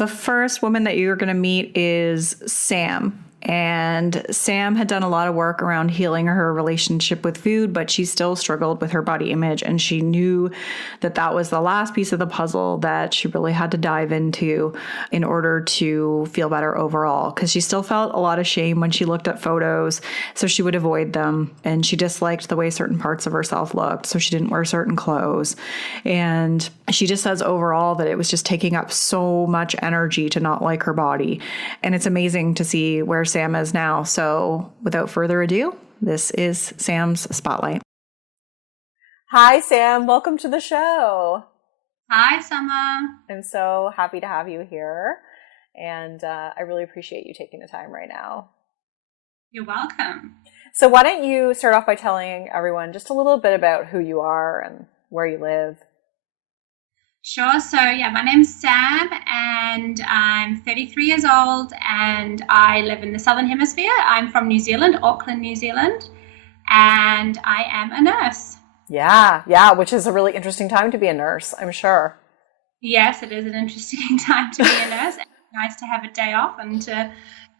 The first woman that you're going to meet is Sam. And Sam had done a lot of work around healing her relationship with food, but she still struggled with her body image. And she knew that that was the last piece of the puzzle that she really had to dive into in order to feel better overall. Because she still felt a lot of shame when she looked at photos, so she would avoid them. And she disliked the way certain parts of herself looked, so she didn't wear certain clothes. And she just says overall that it was just taking up so much energy to not like her body. And it's amazing to see where Sam is now. So without further ado, this is Sam's Spotlight. Hi, Sam. Welcome to the show. Hi, Summer. I'm so happy to have you here. And I really appreciate you taking the time right now. You're welcome. So why don't you start off by telling everyone just a little bit about who you are and where you live? Sure. So, my name's Sam and I'm 33 years old and I live in the Southern Hemisphere. I'm from New Zealand, Auckland, New Zealand, and I am a nurse. Yeah, which is a really interesting time to be a nurse, I'm sure. Yes, it is an interesting time to be a nurse. It's nice to have a day off and to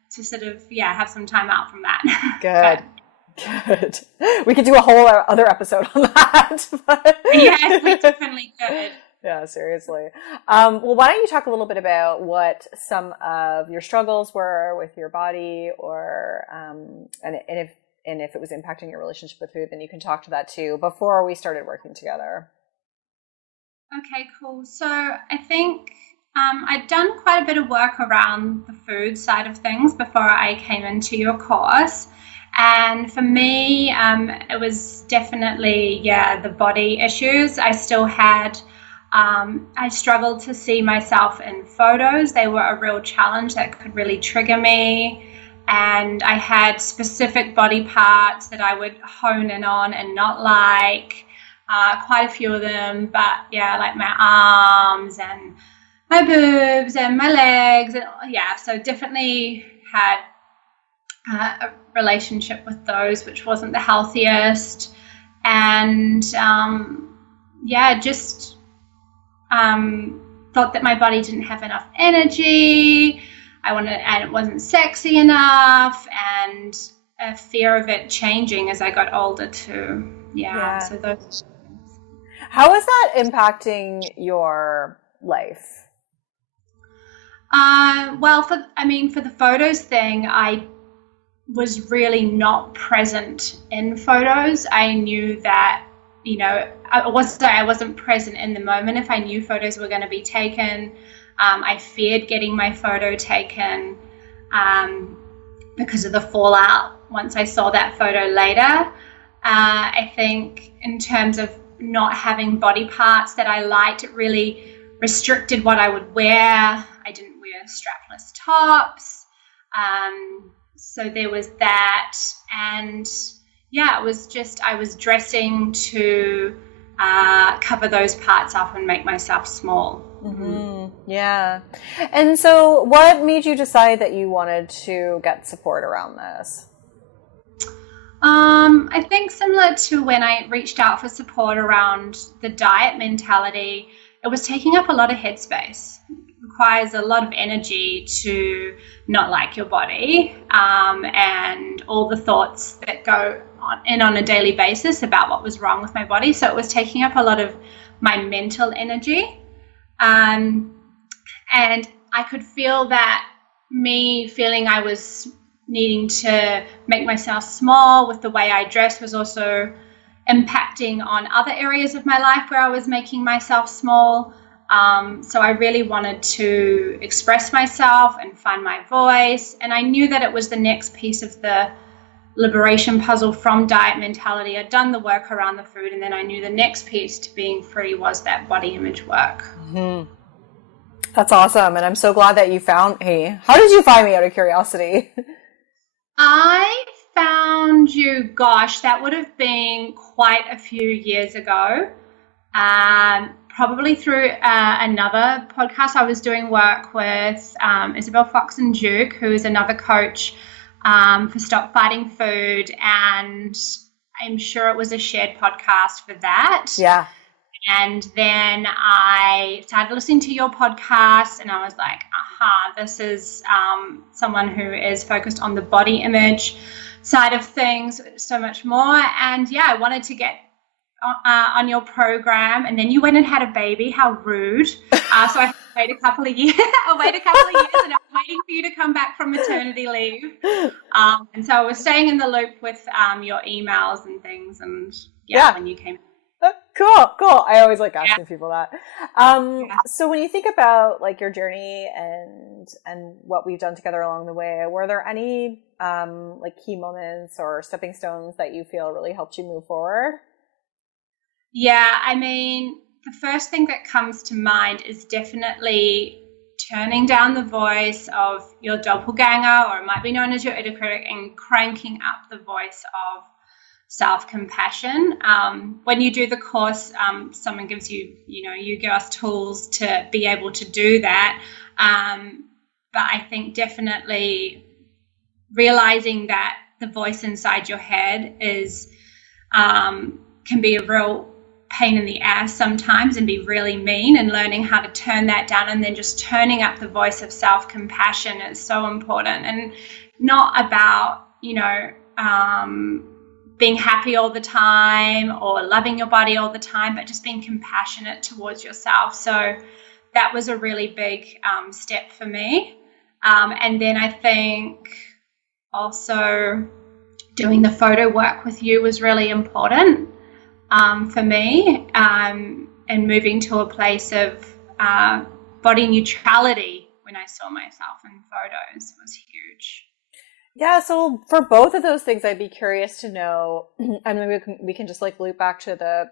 sort of, have some time out from that. Good. We could do a whole other episode on that. Yes, we definitely could. Yeah, seriously. Well, why don't you talk a little bit about what some of your struggles were with your body, or and if it was impacting your relationship with food, then you can talk to that too before we started working together. Okay, cool. So I think I'd done quite a bit of work around the food side of things before I came into your course. And for me, it was definitely, the body issues. I still had I struggled to see myself in photos. They were a real challenge that could really trigger me. And I had specific body parts that I would hone in on and not like, quite a few of them. But like my arms and my boobs and my legs. And so definitely had a relationship with those, which wasn't the healthiest. And just thought that my body didn't have enough energy. And it wasn't sexy enough, and a fear of it changing as I got older too. So those. How is that impacting your life? For the photos thing, I was really not present in photos. I knew that, I wasn't present in the moment. If I knew photos were going to be taken, I feared getting my photo taken because of the fallout once I saw that photo later. I think in terms of not having body parts that I liked, it really restricted what I would wear. I didn't wear strapless tops. So there was that. And it was just, I was dressing to cover those parts up and make myself small. Mm-hmm. Yeah. And so what made you decide that you wanted to get support around this? I think similar to when I reached out for support around the diet mentality, it was taking up a lot of headspace. It requires a lot of energy to not like your body, and all the thoughts that go on a daily basis about what was wrong with my body. So it was taking up a lot of my mental energy. And I could feel that me feeling I was needing to make myself small with the way I dressed was also impacting on other areas of my life where I was making myself small. So I really wanted to express myself and find my voice. And I knew that it was the next piece of the liberation puzzle from diet mentality. I'd done the work around the food, and then I knew the next piece to being free was that body image work. Mm-hmm. That's awesome. And I'm so glad that you found me. How did you find me, out of curiosity? I found you, that would have been quite a few years ago. Probably through another podcast. I was doing work with Isabel Fox and Duke, who is another coach for Stop Fighting Food, and I'm sure it was a shared podcast for that. Yeah. And then I started listening to your podcast, and I was like, aha, this is someone who is focused on the body image side of things so much more. And yeah, I wanted to get on your program, and then you went and had a baby. How rude. So I had to wait a couple of years. And I was waiting for you to come back from maternity leave. And so I was staying in the loop with your emails and things, and when you came. Cool. I always like asking people that. So when you think about like your journey and what we've done together along the way, were there any like key moments or stepping stones that you feel really helped you move forward? Yeah, I mean, the first thing that comes to mind is definitely turning down the voice of your doppelganger, or it might be known as your inner critic, and cranking up the voice of self-compassion. When you do the course, someone gives you, you give us tools to be able to do that. But I think definitely realizing that the voice inside your head is can be a real pain in the ass sometimes and be really mean, and learning how to turn that down, and then just turning up the voice of self-compassion is so important. And not about, being happy all the time or loving your body all the time, but just being compassionate towards yourself. So that was a really big step for me. And then I think also doing the photo work with you was really important for me, and moving to a place of body neutrality when I saw myself in photos was huge. Yeah, so for both of those things, I'd be curious to know, and maybe we can just like loop back to the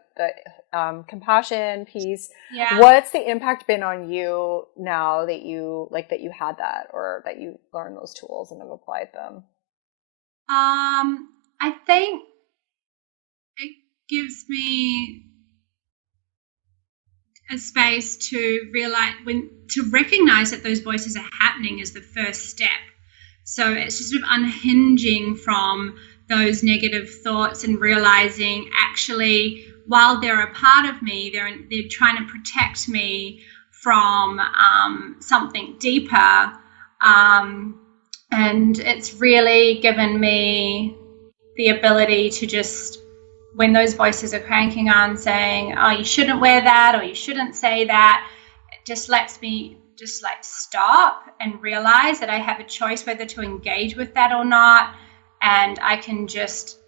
compassion piece. Yeah. What's the impact been on you now that you had that, or that you learned those tools and have applied them? I think it gives me a space to recognize that those voices are happening is the first step. So it's just sort of unhinging from those negative thoughts and realizing actually, while they're a part of me, they're trying to protect me from something deeper. And it's really given me the ability to just, when those voices are cranking on saying, oh, you shouldn't wear that, or you shouldn't say that, it just lets me just like stop and realize that I have a choice whether to engage with that or not. And I can just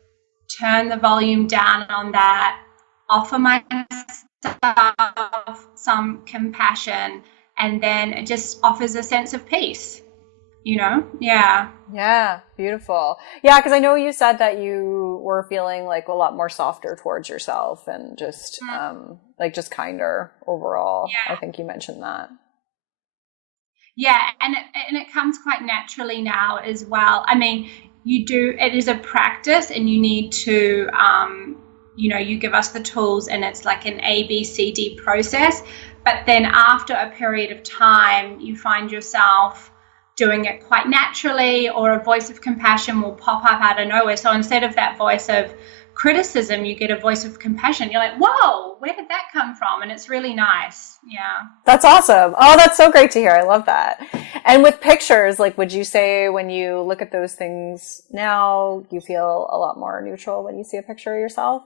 turn the volume down on that, offer myself some compassion, and then it just offers a sense of peace, Yeah, beautiful. Yeah, because I know you said that you were feeling like a lot more softer towards yourself, and just just kinder overall. Yeah. I think you mentioned that. Yeah, and it comes quite naturally now as well. I mean, it is a practice, and you need to, you give us the tools, and it's like an ABCD process. But then after a period of time, you find yourself doing it quite naturally, or a voice of compassion will pop up out of nowhere. So instead of that voice of criticism, you get a voice of compassion. You're like, whoa, where did that come from? And it's really nice. Yeah. That's awesome. Oh, that's so great to hear. I love that. And with pictures, like, would you say when you look at those things now, you feel a lot more neutral when you see a picture of yourself?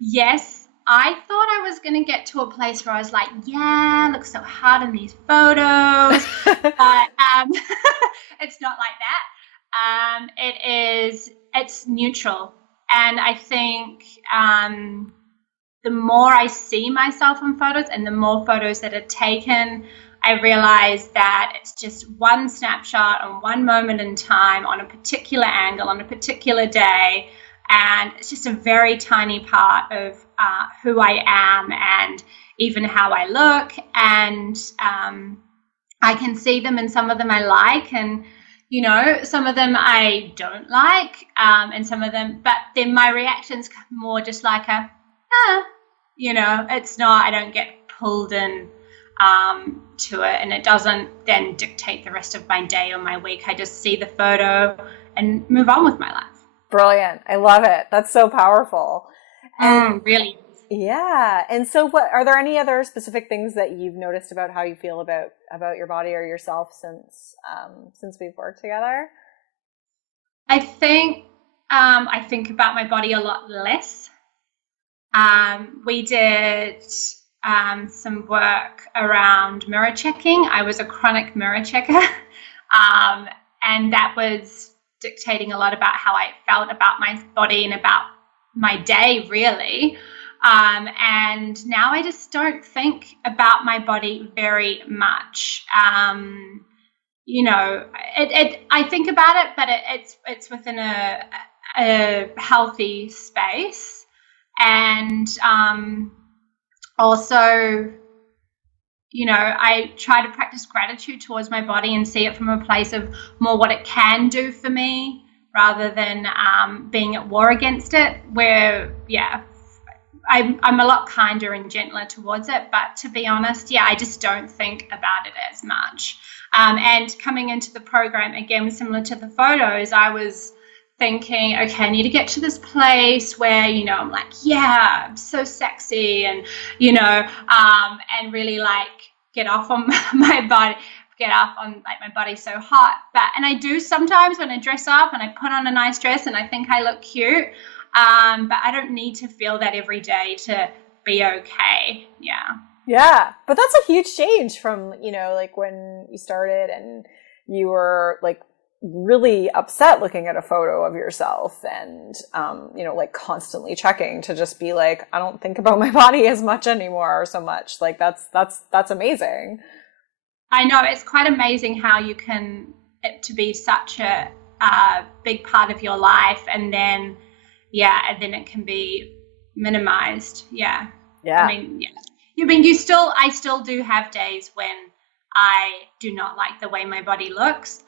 Yes. I thought I was going to get to a place where I was like, yeah, I look so hot in these photos. But it's not like that. It's neutral. And I think the more I see myself in photos, and the more photos that are taken, I realize that it's just one snapshot on one moment in time, on a particular angle, on a particular day. And it's just a very tiny part of who I am, and even how I look. And I can see them, and some of them I like, and some of them I don't like, and some of them, but then my reaction's more just like it's not, I don't get pulled in to it, and it doesn't then dictate the rest of my day or my week. I just see the photo and move on with my life. Brilliant. I love it. That's so powerful. And really. Yeah. And so what are there any other specific things that you've noticed about how you feel about your body or yourself since we've worked together? I think about my body a lot less. We did some work around mirror checking. I was a chronic mirror checker, and that was dictating a lot about how I felt about my body and about my day, really. And now I just don't think about my body very much. I think about it, but it's within a healthy space, and also, I try to practice gratitude towards my body and see it from a place of more what it can do for me rather than being at war against it, where, yeah, I'm a lot kinder and gentler towards it. But to be honest, yeah, I just don't think about it as much. And coming into the program, again, similar to the photos, I was thinking, okay, I need to get to this place where, I'm like, yeah, I'm so sexy, and, and really like get off on my body, get off on like my body's so hot. And I do sometimes when I dress up and I put on a nice dress and I think I look cute. But I don't need to feel that every day to be okay. Yeah. Yeah. But that's a huge change from, like when you started and you were like really upset looking at a photo of yourself and, like constantly checking to just be like, I don't think about my body as much anymore or so much. Like that's amazing. I know, it's quite amazing how you can, it to be such a big part of your life, and then it can be minimized. Yeah. Yeah. I still do have days when I do not like the way my body looks.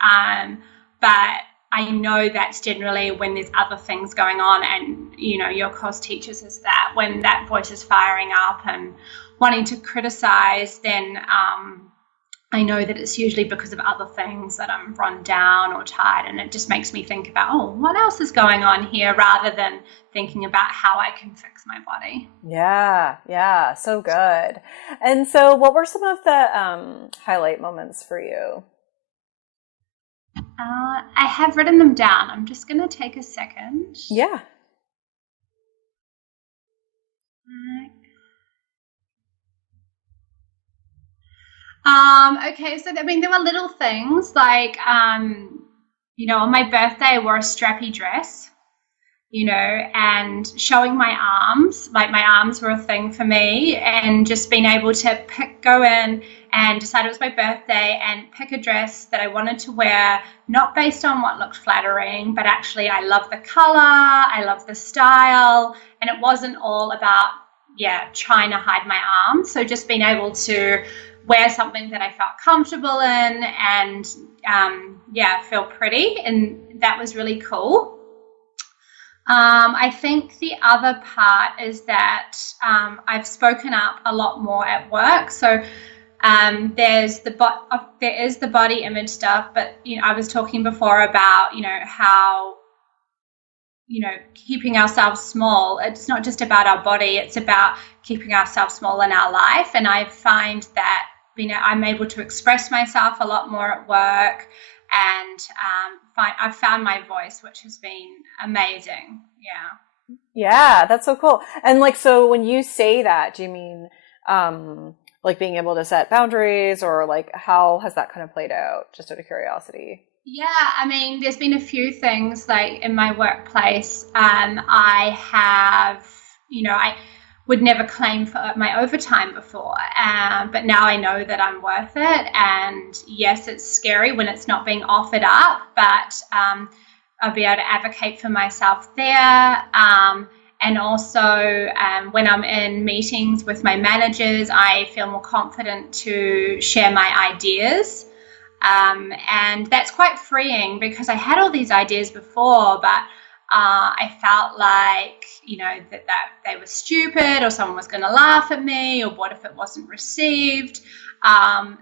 But I know that's generally when there's other things going on, and, your course teaches us that when that voice is firing up and wanting to criticize, then, I know that it's usually because of other things, that I'm run down or tired, and it just makes me think about, what else is going on here, rather than thinking about how I can fix my body. Yeah, so good. And so what were some of the highlight moments for you? I have written them down. I'm just going to take a second. Yeah. Okay, so there were little things like, on my birthday I wore a strappy dress, and showing my arms, like my arms were a thing for me, and just being able to go in and decide it was my birthday and pick a dress that I wanted to wear, not based on what looked flattering, but actually I love the color, I love the style, and it wasn't all about, trying to hide my arms. So just being able to wear something that I felt comfortable in and, feel pretty. And that was really cool. I think the other part is that I've spoken up a lot more at work. So there is the body image stuff, but I was talking before about how keeping ourselves small. It's not just about our body; it's about keeping ourselves small in our life. And I find that I'm able to express myself a lot more at work, and I've found my voice, which has been amazing. Yeah, that's so cool. And like, so when you say that, do you mean like being able to set boundaries, or like how has that kind of played out, just out of curiosity? Yeah, there's been a few things like in my workplace. I have, I would never claim for my overtime before, but now I know that I'm worth it. And yes, it's scary when it's not being offered up, but I'll be able to advocate for myself there. And also when I'm in meetings with my managers, I feel more confident to share my ideas. And that's quite freeing, because I had all these ideas before, but I felt like, that they were stupid, or someone was going to laugh at me, or what if it wasn't received?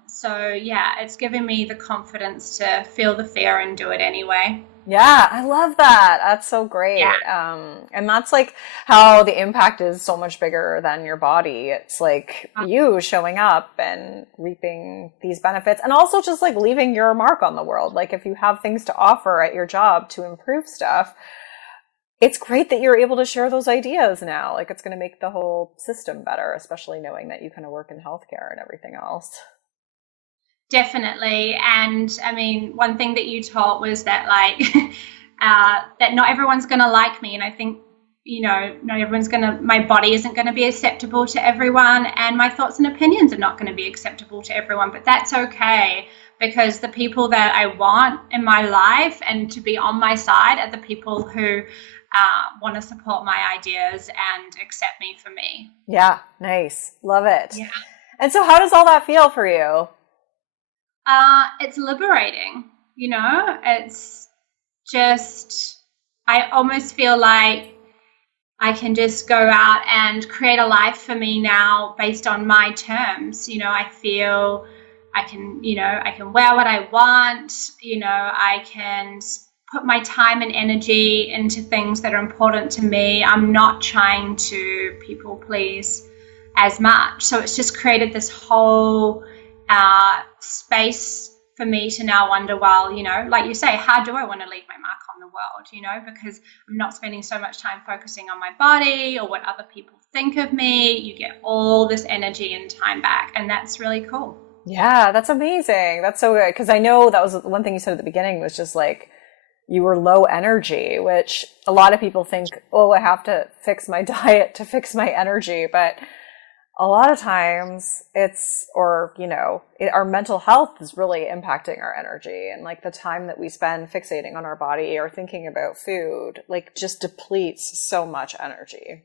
So yeah, it's given me the confidence to feel the fear and do it anyway. Yeah, I love that. That's so great. Yeah. And that's like how the impact is so much bigger than your body. It's like you showing up and reaping these benefits and also just like leaving your mark on the world. Like if you have things to offer at your job to improve stuff, it's great that you're able to share those ideas now. Like it's going to make the whole system better, especially knowing that you kind of work in healthcare and everything else. Definitely. And I mean, one thing that you taught was that like that not everyone's going to like me. And I think, not everyone's going to, my body isn't going to be acceptable to everyone. And my thoughts and opinions are not going to be acceptable to everyone. But that's okay, because the people that I want in my life and to be on my side are the people who want to support my ideas and accept me for me. Yeah. Nice. Love it. Yeah. And so how does all that feel for you? It's liberating, it's just, I almost feel like I can just go out and create a life for me now based on my terms. I feel I can wear what I want, I can put my time and energy into things that are important to me. I'm not trying to people please as much. So it's just created this whole space for me to now wonder, well, like you say, how do I want to leave my mark on the world, because I'm not spending so much time focusing on my body or what other people think of me. You get all this energy and time back, and that's really cool. Yeah, that's amazing. That's so good. Because I know that was one thing you said at the beginning was just like you were low energy, which a lot of people think, oh, I have to fix my diet to fix my energy. But a lot of times our mental health is really impacting our energy, and like the time that we spend fixating on our body or thinking about food, like just depletes so much energy.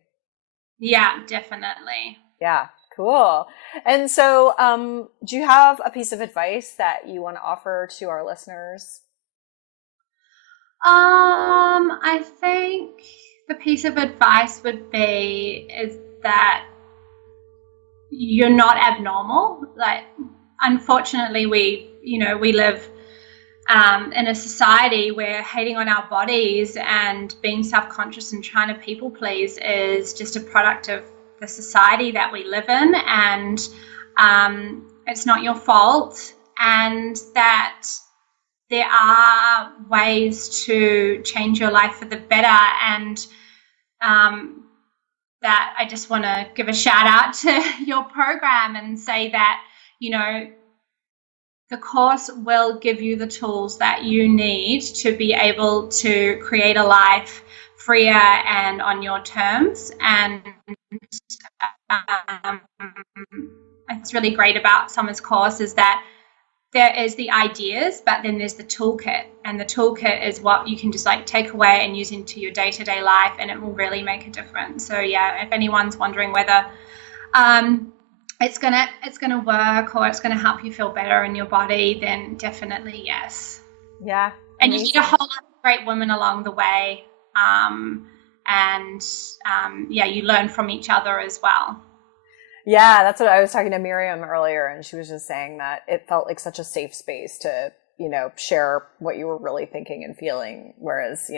Yeah, definitely. Yeah, cool. And so, do you have a piece of advice that you want to offer to our listeners? I think the piece of advice would be is that you're not abnormal. Like, unfortunately, we live in a society where hating on our bodies and being self-conscious and trying to people please is just a product of the society that we live in, and it's not your fault, and that there are ways to change your life for the better. And that I just want to give a shout out to your program and say that, the course will give you the tools that you need to be able to create a life freer and on your terms. And it's really great about Summer's course is that there is the ideas, but then there's the toolkit, and the toolkit is what you can just like take away and use into your day-to-day life, and it will really make a difference. So yeah, if anyone's wondering whether it's gonna work or it's gonna help you feel better in your body, then definitely yes. Yeah. And you meet a whole lot of great women along the way, you learn from each other as well. Yeah, that's what I was talking to Miriam earlier, and she was just saying that it felt like such a safe space to, share what you were really thinking and feeling, whereas,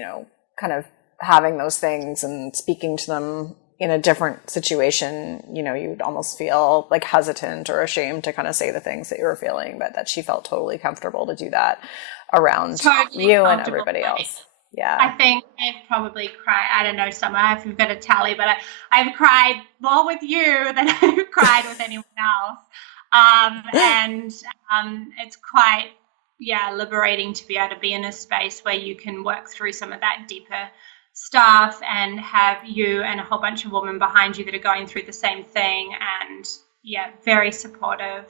kind of having those things and speaking to them in a different situation, you would almost feel like hesitant or ashamed to kind of say the things that you were feeling, but that she felt totally comfortable to do that around you and everybody else. Yeah. I think I've probably cried, I don't know, Summer, if you've got a tally, but I've cried more with you than I've cried with anyone else. It's quite, liberating to be able to be in a space where you can work through some of that deeper stuff and have you and a whole bunch of women behind you that are going through the same thing, and very supportive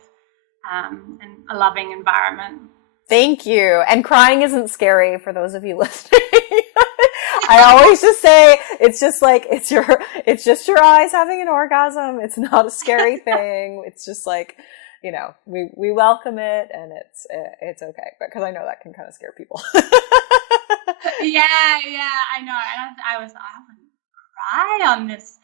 and a loving environment. Thank you. And crying isn't scary for those of you listening. I always just say it's just like it's just your eyes having an orgasm. It's not a scary thing. It's just like, we welcome it, and it's okay. But because I know that can kind of scare people. Yeah, I know. And I wouldn't cry on this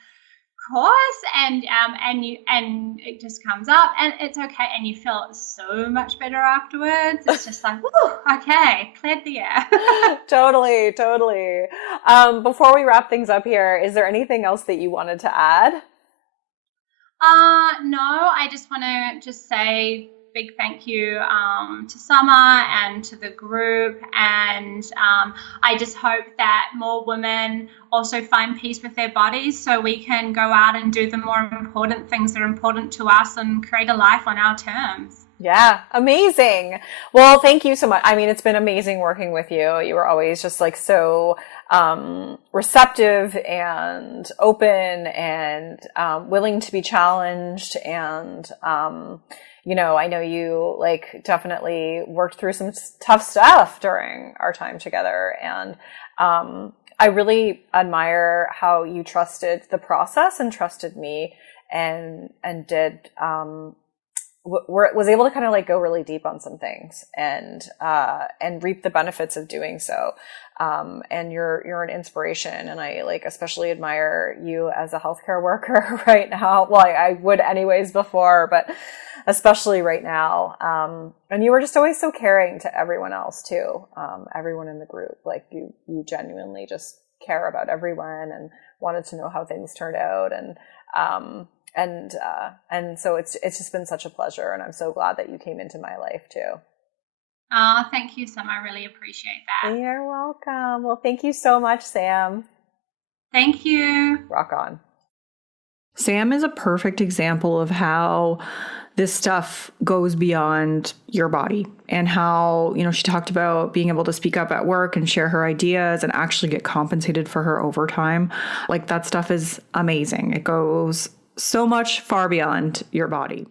course, and it just comes up, and it's okay, and you feel so much better afterwards. It's just like, woo, okay, cleared the air. Totally. Before we wrap things up here, is there anything else that you wanted to add? No, I just want to say big thank you to Summer and to the group, and I just hope that more women also find peace with their bodies so we can go out and do the more important things that are important to us and create a life on our terms. Yeah, amazing. Well, thank you so much. I mean, it's been amazing working with you. You were always just like so receptive and open and willing to be challenged. And, I know you like definitely worked through some tough stuff during our time together. And I really admire how you trusted the process and trusted me and did was able to kind of like go really deep on some things and reap the benefits of doing so. And you're an inspiration, and I like especially admire you as a healthcare worker right now. Well, I would anyways before, but especially right now. And you were just always so caring to everyone else too. Everyone in the group, like you genuinely just care about everyone and wanted to know how things turned out. And so it's just been such a pleasure, and I'm so glad that you came into my life too. Oh, thank you, Sam. I really appreciate that. You're welcome. Well, thank you so much, Sam. Thank you. Rock on. Sam is a perfect example of how this stuff goes beyond your body, and how, she talked about being able to speak up at work and share her ideas and actually get compensated for her overtime. Like, that stuff is amazing. It goes so much far beyond your body.